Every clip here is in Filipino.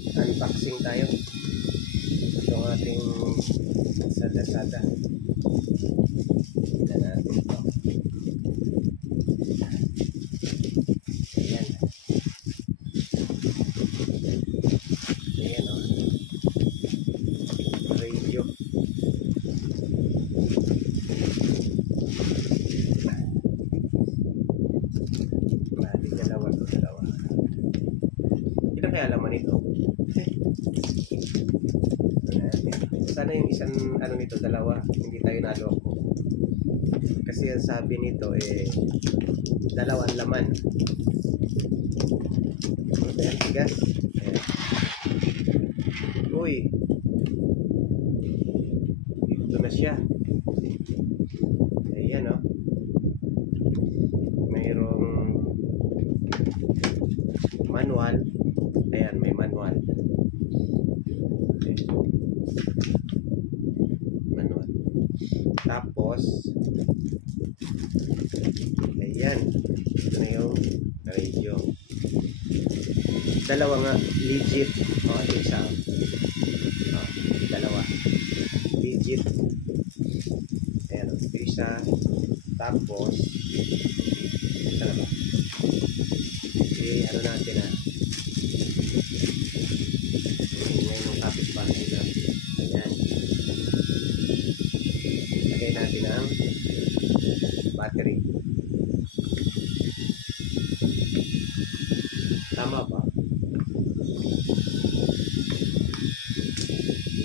Unboxing tayo. Itong ating sa Lazada. Tignan natin ito. Ayan. Ayan o. Radio. Dalawa. Ito kaya laman ito. Sana yung isang ano nito, dalawa, hindi tayo naloko. Kasi ang sabi nito dalawang laman. Ayan, tigas. Ayan. Uy. Ito na siya. Ayan o. Mayroong manual. Ayan, may manual. Okay. Manual. Tapos ayan, ito na yung radio. Dalawa nga, legit. Ito isa. Dalawa. Legit. Ayan, ito isa. Tapos isa na ba? Ano natin ngayon yung kapit-bahay natin. Ayan. Lagay natin ang battery. Tama ba?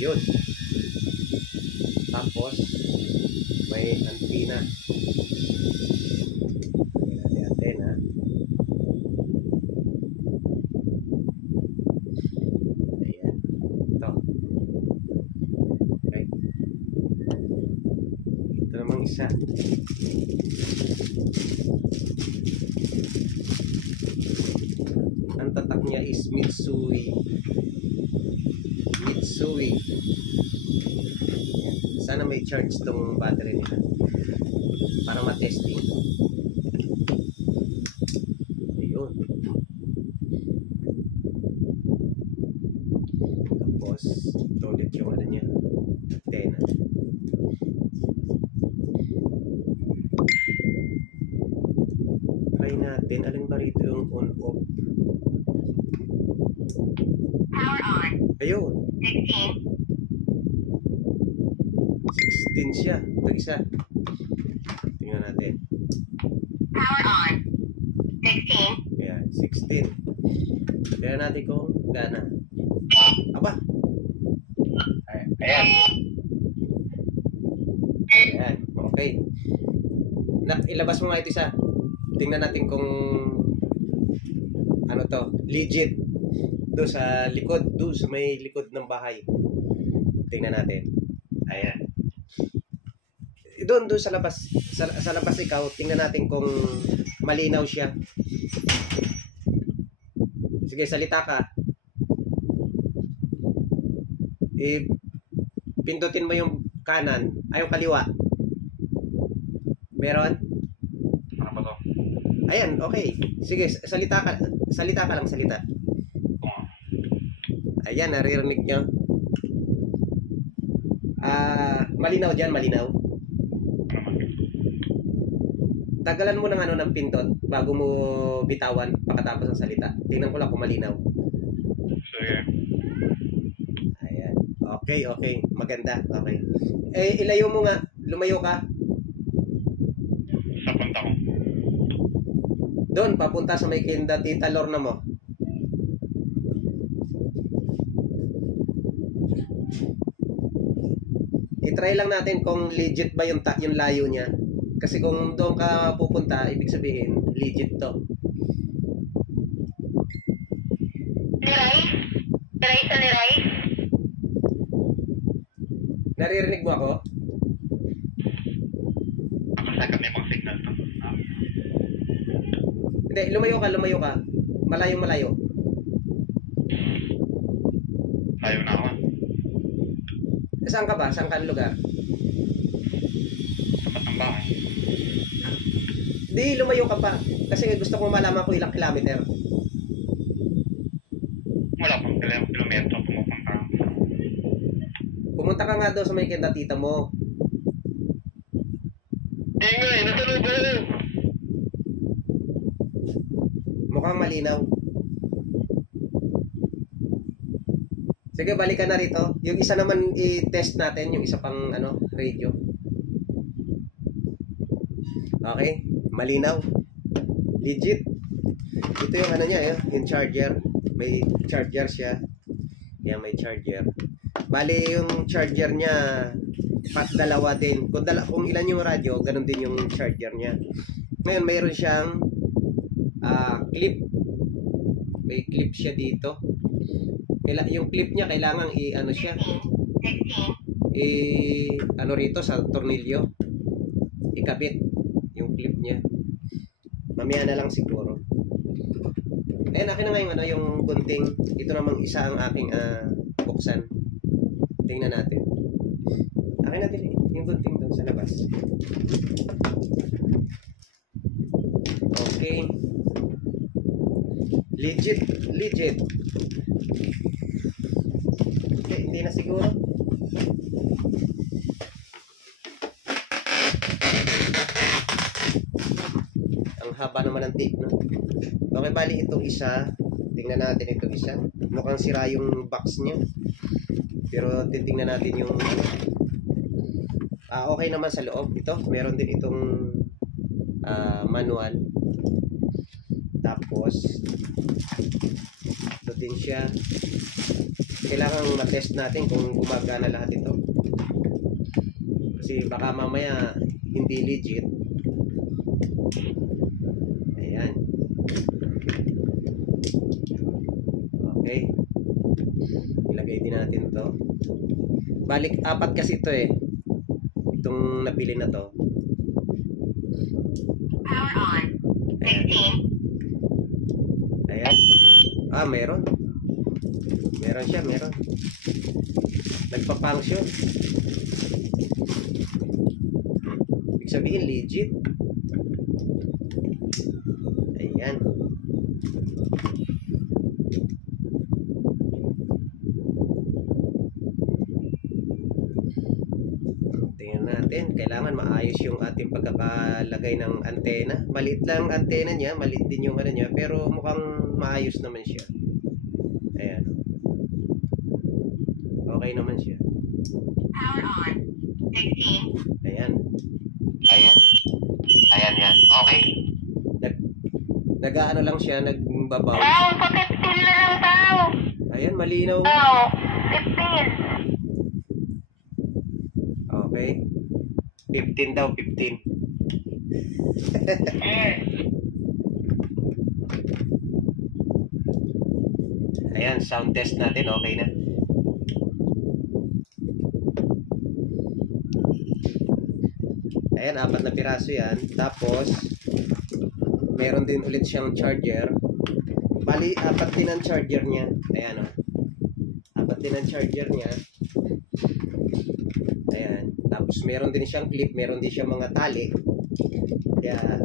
Yun. Tapos may antenna. Lagay natin antenna. Ayan. Ito. Okay. Ito namang isa. Ang tatak niya is Mitsui. Sana may charge tong battery nila para ma-testing. Ayun. Tapos ulit yung ano niya, antenna. Try natin alin ba rito yung on-off. Power on. Ayun. 16 siya. Ito isa. Tingnan natin. Power on. 16 Ayan, 16. Tingnan natin kung gana. Aba. Ayan. Ayan. Okay. Ilabas mo nga ito isa. Tingnan natin kung ano to. Legit. Doon sa likod. Doon sa may likod ng bahay. Tingnan natin. Ayan. Doon sa labas. Sa labas ikaw. Tingnan natin kung malinaw siya. Sige, salita ka. Pindutin mo yung kanan. Ay, yung kaliwa. Meron? Ano ba to? Ayan, okay. Sige, salita ka. Salita ka lang, salita. Ayan, naririnig nyo. Malinaw dyan, malinaw. Tagalan mo ng ano ng pindot bago mo bitawan pagkatapos ng salita. Tingnan ko lang kung malinaw. Sige. Ayan. Okay. Maganda. Okay. Ilayo mo nga. Lumayo ka. Sa punta ko. Doon, papunta sa may kinda Tita Lorna mo. I-try lang natin kung legit ba yung layo niya. Kasi kung doon ka pupunta, ibig sabihin, legit to. Niray? Sa Niray? Naririnig mo ako? Sa kami mag-signal to. Hindi, lumayo ka. Malayo. Ayaw na ako. Saan ka ba? Saan ka ang lugar? Tapat ng bahay. Di, lumayo ka pa. Kasi gusto ko malaman kung ilang kilometer. Wala pang kilometro pumupunta. Pumunta ka nga daw sa may kenda tita mo. Ingay, nasa lubo! Mukhang malinaw. Sige, balikan na rito. Yung isa naman i-test natin, yung isa pang radio. Okay, malinaw. Legit. Ito yung niya, yung charger. May charger siya. Yan, may charger. Bali, yung charger niya, dalawa din. Kung ilan yung radio, ganun din yung charger niya. Ngayon, mayroon siyang clip. May clip siya dito. Yung clip niya, kailangan siya. 16. Rito sa tornilyo. Ikabit yung clip niya. Mamaya na lang siguro. Ayan, akin na ngayon yung gunting. Ito namang isa ang aking buksan. Tingnan natin. Akin na din yung gunting doon sa labas. Okay. Legit. Okay, hindi na siguro. Ang haba naman ng tape, no? Okay, bali itong isa. Tingnan natin itong isa. Mukhang sira yung box niya. Pero titingnan natin yung okay naman sa loob. Ito, meron din itong manual. Tapos ito din siya. Kailangan matest natin kung gumagana lahat ito. Kasi baka mamaya hindi legit. Ayan. Okay. Ilagay din natin to. Balik, 4 kasi ito eh. Itong nabili na to. Power on. 16. Ayan. Meron. Meron siya, meron. Nagpa-function. Ibig sabihin, legit. Ayan. Tingnan natin. Kailangan maayos yung ating pagkakalagay ng antena. Maliit lang antena niya. Maliit din yung niya. Pero mukhang maayos naman siya. Ayan. Okay naman siya. Power on. 16. Ayan. Ayan, yan. Okay. Nag-aano lang siya, nagbabaw. Pa 15 na lang daw. Ayan, malinaw. Oh, 15. Okay. 15 daw, 15. Ayan, sound test natin, okay na. Ayan, 4 na piraso yan. Tapos, meron din ulit siyang charger. Bali, 4 din ang charger niya. Ayan, 4 din ang charger niya. Ayan. Tapos, meron din siyang clip. Meron din siyang mga tali. Kaya,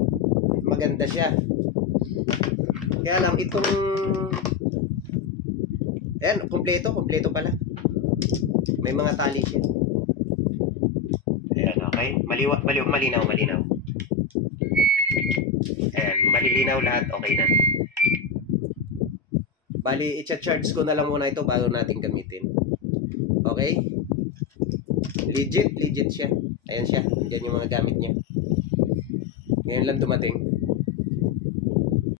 maganda siya. Kaya lang, itong... Ayan, kompleto pala. May mga tali siya. Ayan, okay. Malinaw. Ayan, malilinaw lahat, okay na. Bali, i-charge ko na lang muna ito bago natin gamitin. Okay? Legit siya. Ayan siya. Yan yung mga gamit niya. Ngayon lang dumating.